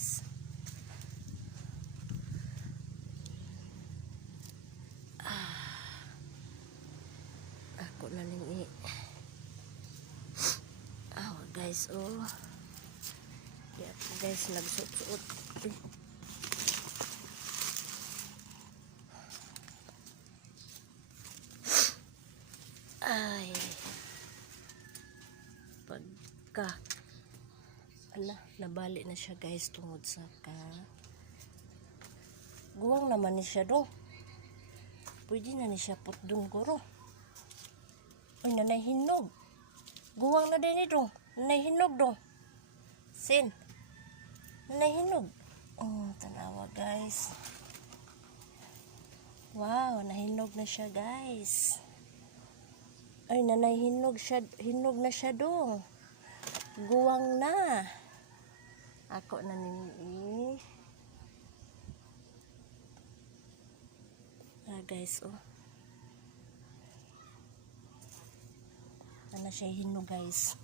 guys. Ako na ning guys, oh. Yeah, guys, nagsuot-suot. Ay. Pagka nabali na siya guys tungod sa guwang naman ni siya dong. Pwede na ni siya putdong guro. Uy, nanay hinog. Guwang na din dong. Nanay hinog dong. Sin. Nanay hinog. Oh, tanawa guys. Wow, nahinog na siya guys. Ay, nanay hinog na siya dong. Guwang na. Ako na nini. Guys, oh. Ano siya hinog guys.